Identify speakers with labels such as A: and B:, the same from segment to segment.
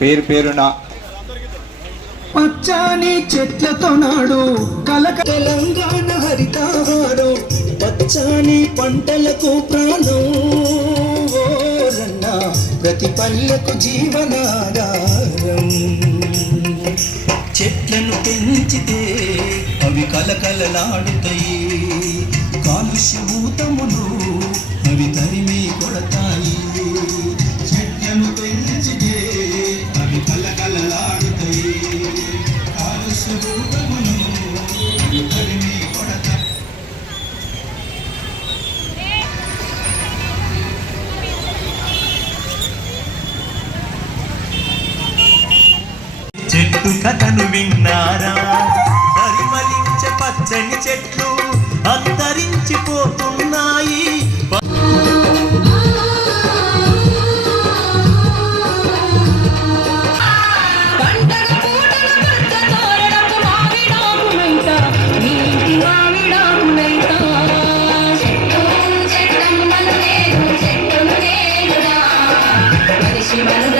A: పేరు పేరున
B: పచ్చాని చెట్లతో నాడు కలక తెలంగాణ హరితాహారం పచ్చాని పంటలకు ప్రాణం. ఓరన్న ప్రతి పల్లెకు జీవనాధారం. చెట్లను పెంచితే అవి కలకలలాడుతాయి. కాలుష్యభూతములు అవి తరిమి
C: చెట్లు అంతరించిపోతున్నాయి
D: Thank.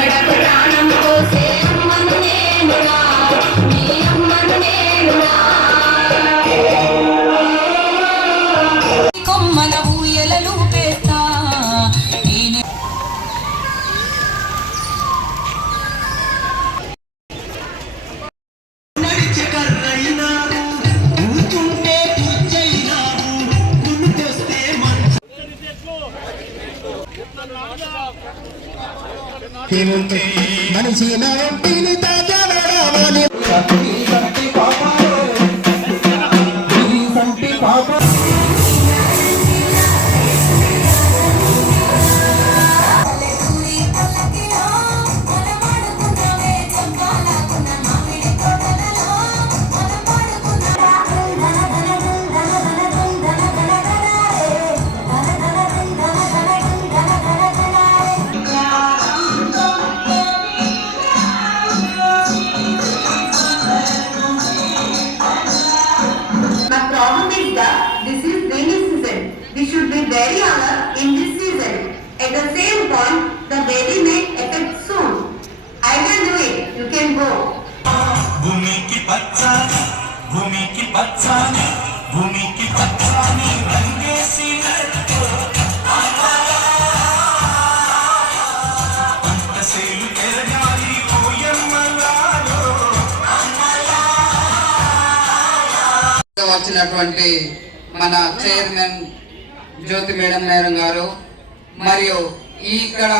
D: மனுஷனாட்டின At the same point, the baby may affect soon. I can do it. You can go.
C: భూమికి పచ్చాని భూమికి పచ్చాని భూమికి పచ్చాని రంగేసినట్టు పంట సేలు ఎరగాలి ఓయమ్మలాలో
E: వచ్చినటువంటి మన చైర్మన్ జ్యోతి మేడం మేడం గారు మరియు ఇక్కడ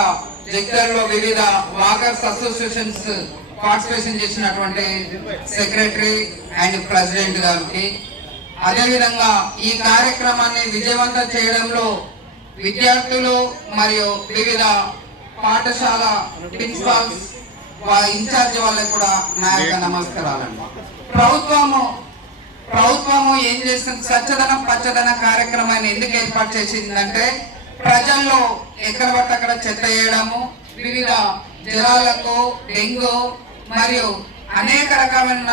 E: జగ్గర్లో వివిధ వాకర్స్ అసోసియేషన్స్ పార్టిసిపేషన్ చేసినటువంటి సెక్రటరీ అండ్ ప్రెసిడెంట్ గారికి. అదేవిధంగా ఈ కార్యక్రమాన్ని విజయవంతం చేయడంలో విద్యార్థులు మరియు వివిధ పాఠశాల ప్రిన్సిపాల్స్ ఇన్ఛార్జ్ వాళ్ళకి కూడా నా యొక్క నమస్కారాలండి. ప్రభుత్వము ప్రభుత్వము ఏం చేస్తుంది? స్వచ్ఛదనం పచ్చదనం కార్యక్రమాన్ని ఎందుకు ఏర్పాటు చేసిందంటే ప్రజల్లో ఎక్కడ పడితే అక్కడ చెత్త వేయడము వివిధ జ్వరాలకు డెంగ్యూ మరియు అనేక రకమైన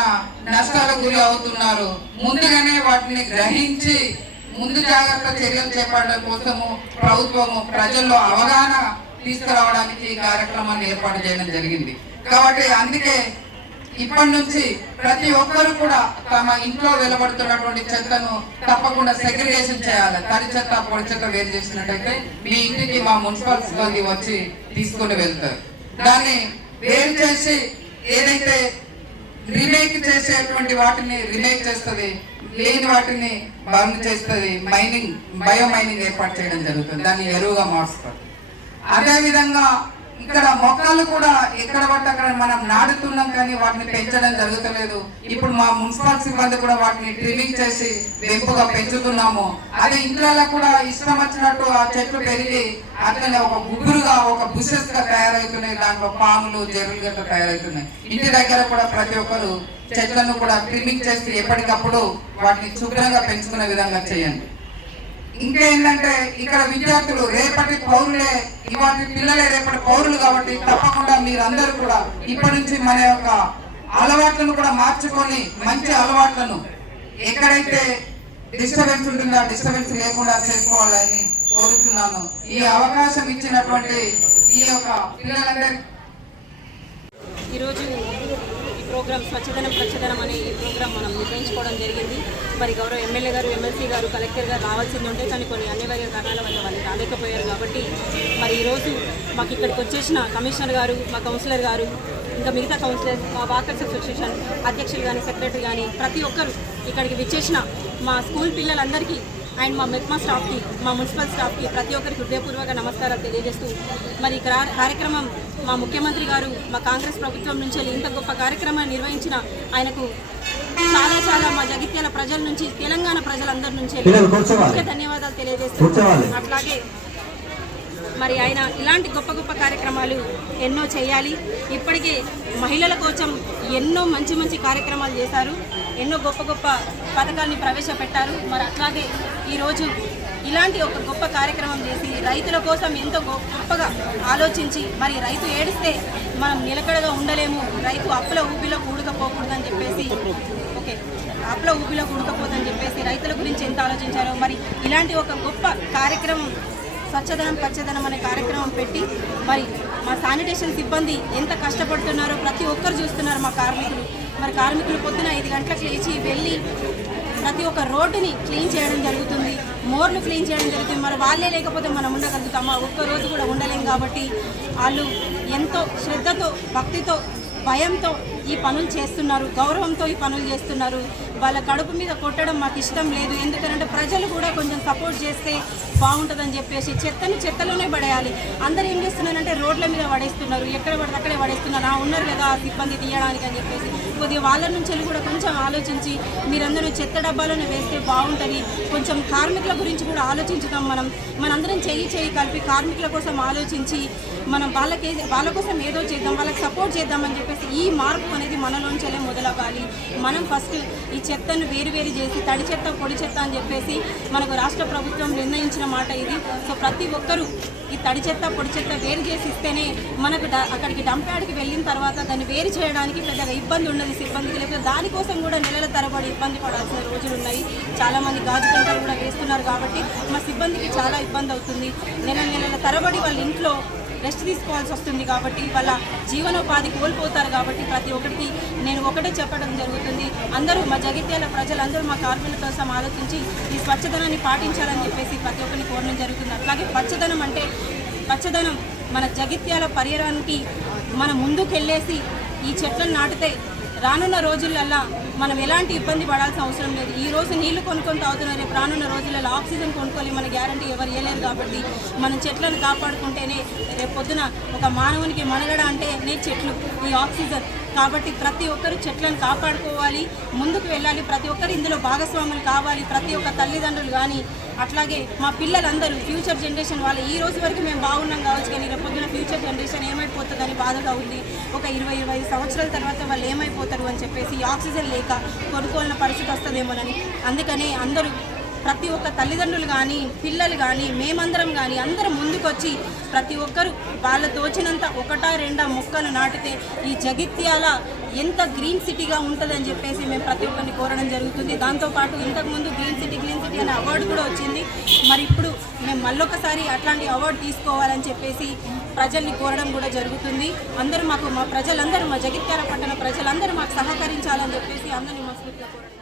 E: నష్టాలకు గురి అవుతున్నారు. ముందుగానే వాటిని గ్రహించి ముందు జాగ్రత్త చర్యలు చేపట్టడం కోసము ప్రభుత్వము ప్రజల్లో అవగాహన తీసుకురావడానికి ఈ కార్యక్రమాన్ని ఏర్పాటు చేయడం జరిగింది. కాబట్టి అందుకే ఇప్పటి నుంచి ప్రతి ఒక్కరు కూడా తమ ఇంట్లో వెలువడుతున్నటువంటి చెత్తను తప్పకుండా సెగ్రిగేషన్ చేయాలి. తడి చెత్త పొడి చెత్త వేరు చేసినట్టయితే మీ ఇంటికి మా మున్సిపల్ సిబ్బంది వచ్చి తీసుకుని వెళ్తారు. దాన్ని వేరు చేసి ఏదైతే రిమేక్ చేసేటువంటి వాటిని రిమేక్ చేస్తుంది లేని వాటిని బర్న్ చేస్తుంది మైనింగ్ బయో మైనింగ్ ఏర్పాటు చేయడం జరుగుతుంది. దాన్ని ఎరువుగా మారుస్తారు అదేవిధంగా ఇక్కడ మొక్కలు కూడా ఎక్కడ పడితే అక్కడ మనం నాటుతున్నాం కానీ వాటిని పెంచడం జరుగుతలేదు. ఇప్పుడు మా మున్సిపల్ సిబ్బంది కూడా వాటిని ట్రిమింగ్ చేసి వెంపుగా పెంచుతున్నాము. అదే ఇంట్లో కూడా ఇష్టం వచ్చినట్టు ఆ చెట్లు పెరిగి అట్లనే ఒక గుబురుగా ఒక బుషెస్గా తయారవుతున్నాయి. దాంట్లో పాములు జరువులు గట్ల తయారవుతున్నాయి. ఇంటి దగ్గర కూడా ప్రతి ఒక్కరు చెట్లను కూడా ట్రిమింగ్ చేసి ఎప్పటికప్పుడు వాటిని శుభ్రంగా పెంచుకునే విధంగా చేయండి. ఇంకా ఏంటంటే ఇక్కడ విద్యార్థులు రేపటి పౌరులే ఇవాటి పిల్లలే రేపటి పౌరులు కాబట్టి తప్పకుండా మీరందరూ కూడా ఇప్పటి నుంచి మన యొక్క అలవాట్లను కూడా మార్చుకొని మంచి అలవాట్లను ఎక్కడైతే డిస్టర్బెన్స్ ఉంటుందో ఆ డిస్టర్బెన్స్ లేకుండా చేసుకోవాలని కోరుతున్నాను ఈ అవకాశం ఇచ్చినటువంటి ఈ యొక్క పిల్లలందరి
A: ఈరోజు ఈ ప్రోగ్రామ్ స్వచ్ఛదనం స్వచ్ఛదనం అనే ఈ ప్రోగ్రామ్ మనం నిర్వహించుకోవడం జరిగింది. మరి గౌరవ ఎమ్మెల్యే గారు ఎమ్మెల్సీ గారు కలెక్టర్ గారు రావాల్సింది ఉంటే కానీ కొన్ని అనివార్య కారణాల వల్ల వాళ్ళు రాలేకపోయారు కాబట్టి మరి ఈరోజు మాకు ఇక్కడికి వచ్చేసిన కమిషనర్ గారు మా కౌన్సిలర్ గారు ఇంకా మిగతా కౌన్సిలర్ మా వాకర్స్ అసోసియేషన్ అధ్యక్షులు కానీ సెక్రటరీ కానీ ప్రతి ఒక్కరు ఇక్కడికి విచ్చేసిన మా స్కూల్ పిల్లలందరికీ అండ్ మా మెట్మా స్టాఫ్కి మా మున్సిపల్ స్టాఫ్కి ప్రతి ఒక్కరికి హృదయపూర్వక నమస్కారాలు తెలియజేస్తూ మరి ఈ క్రా- కార్యక్రమం మా ముఖ్యమంత్రి గారు మా కాంగ్రెస్ ప్రభుత్వం నుంచి ఇంత గొప్ప కార్యక్రమాన్ని నిర్వహించిన ఆయనకు చాలా చాలా మా జగిత్యాల ప్రజల నుంచి తెలంగాణ ప్రజలందరి నుంచి ధన్యవాదాలు. తెలియజేస్తున్నాను. అట్లాగే మరి ఆయన ఇలాంటి గొప్ప గొప్ప కార్యక్రమాలు ఎన్నో చేయాలి. ఇప్పటికే మహిళల కోసం ఎన్నో మంచి మంచి కార్యక్రమాలు చేశారు. ఎన్నో గొప్ప గొప్ప పథకాల్ని ప్రవేశపెట్టారు. మరి అట్లాగే ఈరోజు ఇలాంటి ఒక గొప్ప కార్యక్రమం చేసి రైతుల కోసం ఎంతో గొప్పగా ఆలోచించి మరి రైతు ఏడిస్తే మనం నిలకడగా ఉండలేము. రైతు అప్పుల ఊపిలో కూడకపోకూడదని చెప్పేసి ఓకే. అప్లో ఊపిలో కూడకపోదని చెప్పేసి రైతుల గురించి ఎంత ఆలోచించారో మరి ఇలాంటి ఒక గొప్ప కార్యక్రమం స్వచ్ఛదనం పచ్చదనం అనే కార్యక్రమం పెట్టి మరి మా శానిటేషన్ సిబ్బంది ఎంత కష్టపడుతున్నారో ప్రతి ఒక్కరు చూస్తున్నారు మా కార్మికులు. మరి కార్మికులు పొద్దున ఐదు గంటలకు లేచి వెళ్ళి ప్రతి ఒక్క రోడ్డుని క్లీన్ చేయడం జరుగుతుంది మోర్లు క్లీన్ చేయడం జరుగుతుంది. మరి వాళ్ళే లేకపోతే మనం ఉండగలుగుతామా ఒక్క రోజు కూడా ఉండలేం కాబట్టి వాళ్ళు ఎంతో శ్రద్ధతో భక్తితో భయంతో ఈ పనులు చేస్తున్నారు గౌరవంతో ఈ పనులు చేస్తున్నారు. వాళ్ళ కడుపు మీద కొట్టడం మాకు ఇష్టం లేదు. ఎందుకంటే ప్రజలు కూడా కొంచెం సపోర్ట్ చేస్తే బాగుంటుందని చెప్పేసి చెత్తని చెత్తలోనే పడేయాలి. అందరూ ఏం చేస్తున్నారంటే రోడ్ల మీద పడేస్తున్నారు. ఎక్కడ పడితే అక్కడే పడేస్తున్నారు. ఆ ఉన్నారు కదా సిబ్బంది తీయడానికి అని చెప్పేసి. కొద్దిగా వాళ్ళ నుంచి వెళ్ళి కూడా కొంచెం ఆలోచించి మీరందరూ చెత్త డబ్బాలోనే వేస్తే బాగుంటుంది. కొంచెం కార్మికుల గురించి కూడా ఆలోచించుదాం మనం. మనందరం చెయ్యి చెయ్యి కలిపి కార్మికుల కోసం ఆలోచించి మనం వాళ్ళకి వాళ్ళ కోసం ఏదో చేద్దాం వాళ్ళకి సపోర్ట్ చేద్దామని చెప్పేసి ఈ మార్పు అనేది మనలోంచెలే మొదలవ్వాలి. మనం ఫస్ట్ ఈ చెత్తను వేరు వేరు చేసి తడి చెత్త పొడి చెత్త అని చెప్పేసి మనకు రాష్ట్ర ప్రభుత్వం నిర్ణయించిన మాట ఇది. సో ప్రతి ఒక్కరూ ఈ తడి చెత్త పొడి చెత్త వేరు చేసి ఇస్తేనే మనకు డ- అక్కడికి డంప్ వెళ్ళిన తర్వాత దాన్ని వేరు చేయడానికి పెద్దగా ఇబ్బంది ఉండదు సిబ్బందికి. లేకపోతే దానికోసం కూడా నెలల తరబడి ఇబ్బంది పడాల్సిన రోజులు ఉన్నాయి. చాలామంది గాజు పెంటలు కూడా వేస్తున్నారు కాబట్టి మా సిబ్బందికి చాలా ఇబ్బంది అవుతుంది. నెల నెలల తరబడి వాళ్ళ ఇంట్లో రెస్ట్ తీసుకోవాల్సి వస్తుంది కాబట్టి వాళ్ళ జీవనోపాధి కోల్పోతారు కాబట్టి ప్రతి ఒక్కరికి నేను ఒకటే చెప్పడం జరుగుతుంది. అందరూ మా జగిత్యాల ప్రజలందరూ మా కార్మికుల కోసం ఆలోచించి ఈ స్వచ్ఛదనాన్ని పాటించాలని చెప్పేసి ప్రతి ఒక్కరిని కోరడం జరుగుతుంది. అట్లాగే పచ్చదనం అంటే పచ్చదనం మన జగిత్యాల పర్యావరణానికి మన ముందుకెళ్ళేసి ఈ చెట్లను నాటితే రానున్న రోజులల్లా మనం ఎలాంటి ఇబ్బంది పడాల్సిన అవసరం లేదు. ఈ రోజు నీళ్ళు కొనుక్కొని తాగుతున్నారు రేపు రానున్న రోజులలో ఆక్సిజన్ కొనుక్కోవాలి మన గ్యారంటీ ఎవరు ఇవ్వలేరు కాబట్టి మనం చెట్లను కాపాడుకుంటేనే రేపు పొద్దున ఒక మానవునికి మనగడ అంటే నే చెట్లు ఈ ఆక్సిజన్. కాబట్టి ప్రతి ఒక్కరు చెట్లను కాపాడుకోవాలి ముందుకు వెళ్ళాలి. ప్రతి ఒక్కరు ఇందులో భాగస్వాములు కావాలి. ప్రతి ఒక్క తల్లిదండ్రులు కానీ అట్లాగే మా పిల్లలందరూ ఫ్యూచర్ జనరేషన్ వాళ్ళు ఈ రోజు వరకు మేము బాగున్నాం కావచ్చు కానీ రేపు పొద్దున ఫ్యూచర్ జనరేషన్ ఏమైపోతుందని బాధగా ఉంది. ఒక ఇరవై ఇరవై సంవత్సరాల తర్వాత వాళ్ళు ఏమైపోతారు అని చెప్పేసి ఆక్సిజన్ లేక కొనుక్కోవాలని పరిస్థితి వస్తుందేమోనని. అందుకనే అందరూ ప్రతి ఒక్క తల్లిదండ్రులు కానీ పిల్లలు కానీ మేమందరం కానీ అందరం ముందుకొచ్చి ప్రతి ఒక్కరు వాళ్ళ తోచినంత ఒకటా రెండా మొక్కలు నాటితే ఈ జగిత్యాల ఎంత గ్రీన్ సిటీగా ఉంటుందని చెప్పేసి మేము ప్రతి ఒక్కరిని కోరడం జరుగుతుంది. దాంతోపాటు ఇంతకుముందు గ్రీన్ సిటీ గ్రీన్ సిటీ అనే అవార్డు కూడా వచ్చింది. మరి ఇప్పుడు మేము మళ్ళొకసారి అట్లాంటి అవార్డు తీసుకోవాలని చెప్పేసి ప్రజల్ని కోరడం కూడా జరుగుతుంది. అందరూ మాకు మా ప్రజలందరూ మా జగిత్యాల పట్టణ ప్రజలందరూ మాకు సహకరించాలని చెప్పేసి అందరినీ మనస్ఫూర్తిగా కోరడం